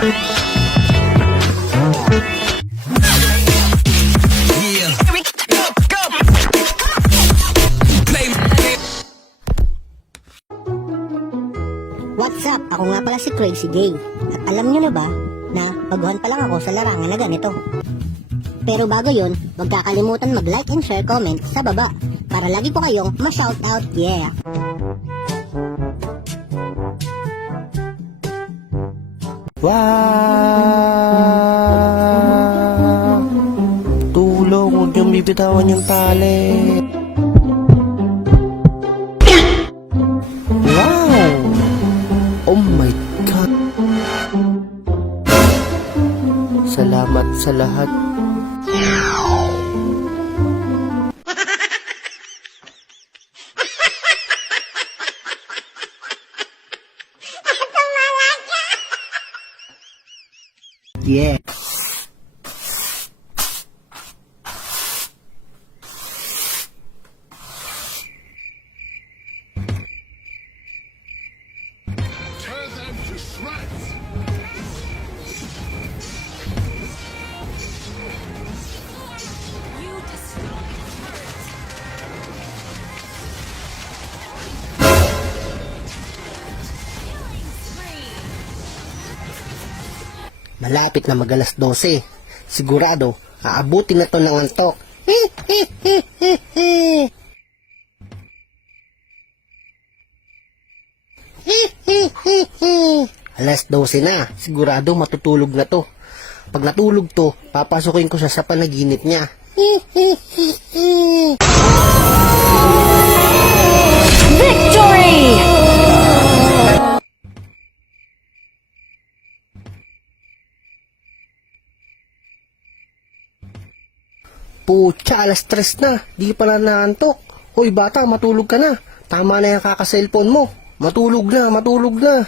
What's up? Ako nga pala si Crazy Gay. At alam nyo na ba na baguhan pa lang ako sa larangan na ganito. Pero bago yun, huwag kakalimutan mag-like and share comment sa baba para lagi ko kayong ma-shoutout, yeah! Wow! Tulong, huwag niyong bibitawan yung tali. Wow! Oh my God! Salamat sa lahat. Yeah. Tear them to shreds! You destroyed turrets. Killing spree. Malapit na mag-alas 12. Sigurado, aabutin na to ng antok. Alas 12 na. Sigurado matutulog na to. Pag natulog to, papasukin ko siya sa panaginip niya. Victory! Pucha, alas 3 na. Di pa na naantok. Hoy bata, matulog ka na. Tama na yung kaka-cellphone mo. Matulog na, matulog na.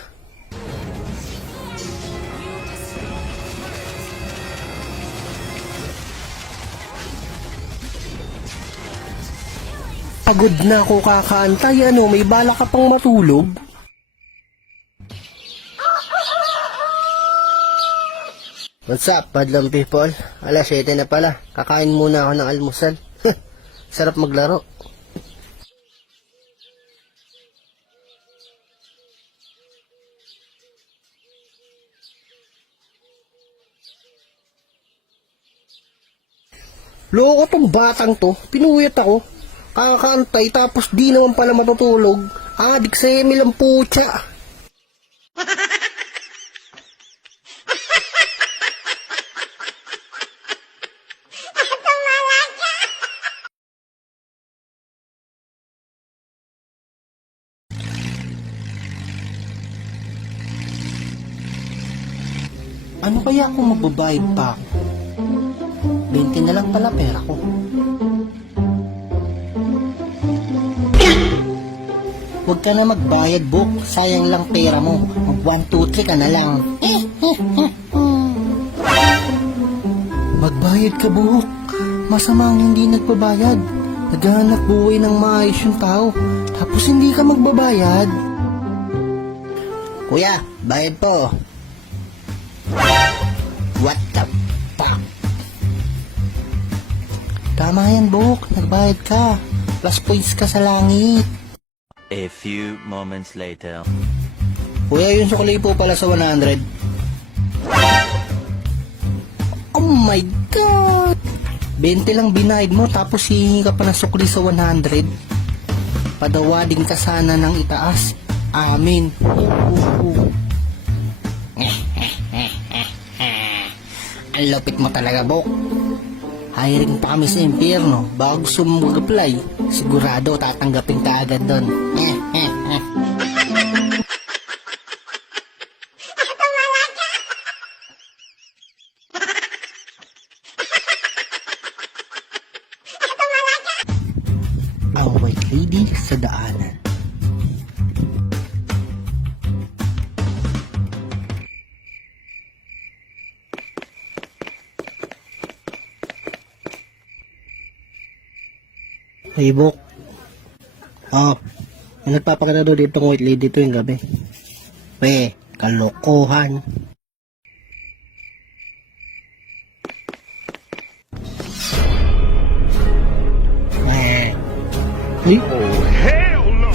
Pagod na ako kakaantay. Ano, may bala ka pang matulog? What's up, Padlang people? Alas 7 na pala. Kakain muna ako ng almusal. Sarap maglaro. Loko tong batang to. Pinuyat ako. Kakaantay tapos di naman pala matutulog. Adik sa Emil ang putya. Ano kaya kung magbabayad pa ako? 20 na lang pala pera ko. Huwag ka na magbayad, Bok. Sayang lang pera mo. Mag 1, 2, 3 ka na lang. Magbayad ka, Bok. Masama ang hindi nagbabayad. Naghahanap buhay ng maayos yung tao. Tapos hindi ka magbabayad. Kuya, bayad po. What the fuck? Tama yan, Bok. Nagbayad ka. Plus points ka sa langit. A few moments later. Kuya, yung sukli po pala sa 100. Oh my God! 20 lang binayad mo tapos hihingi ka pa ng sukli sa 100. Padawadin ka sana ng itaas. Amin. Ang lupit mo talaga, Bok. Hiring pa kami sa impyerno. Bago gusto mo mag-apply, sigurado tatanggapin ka agad doon. Ang white lady sa daanan. Hey, Bok. May nagpapakanado dito ng white lady ito yung gabi. Kalokohan. Ay, Hell no!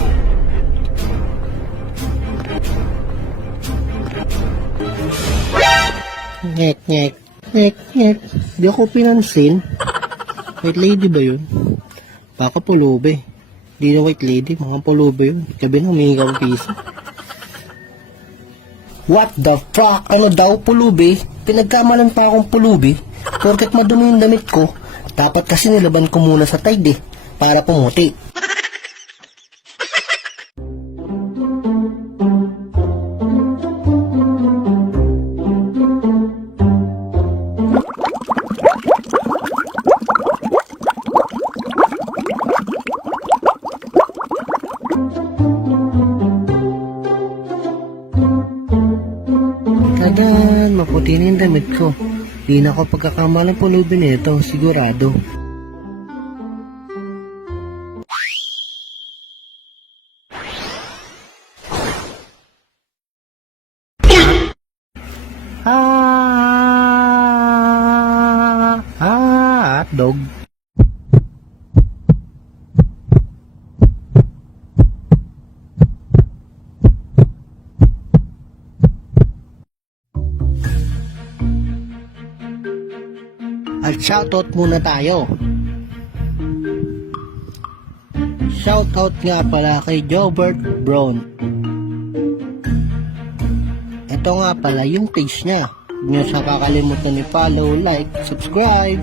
ngek, ngek, ngek, ngek. Di ako pinansin. White lady ba yun? Baka pulubi. Di na white lady, mga pulubi yun. Gabi na humingi ka ng piso. What the fuck? Ano daw pulubi? Pinagkamalan pa akong pulubi. Porket madumi yung damit ko, dapat kasi nilaban ko muna sa tide eh, para pumuti. Tadan, maputi na yung damit ko. Di na ako pagkakamalang pulubi nito, sigurado. Hotdog. At shoutout muna tayo. Shoutout nga pala kay Jobert Brown. Ito nga pala yung page niya. Huwag niyo siya kakalimutan i-follow, like, subscribe.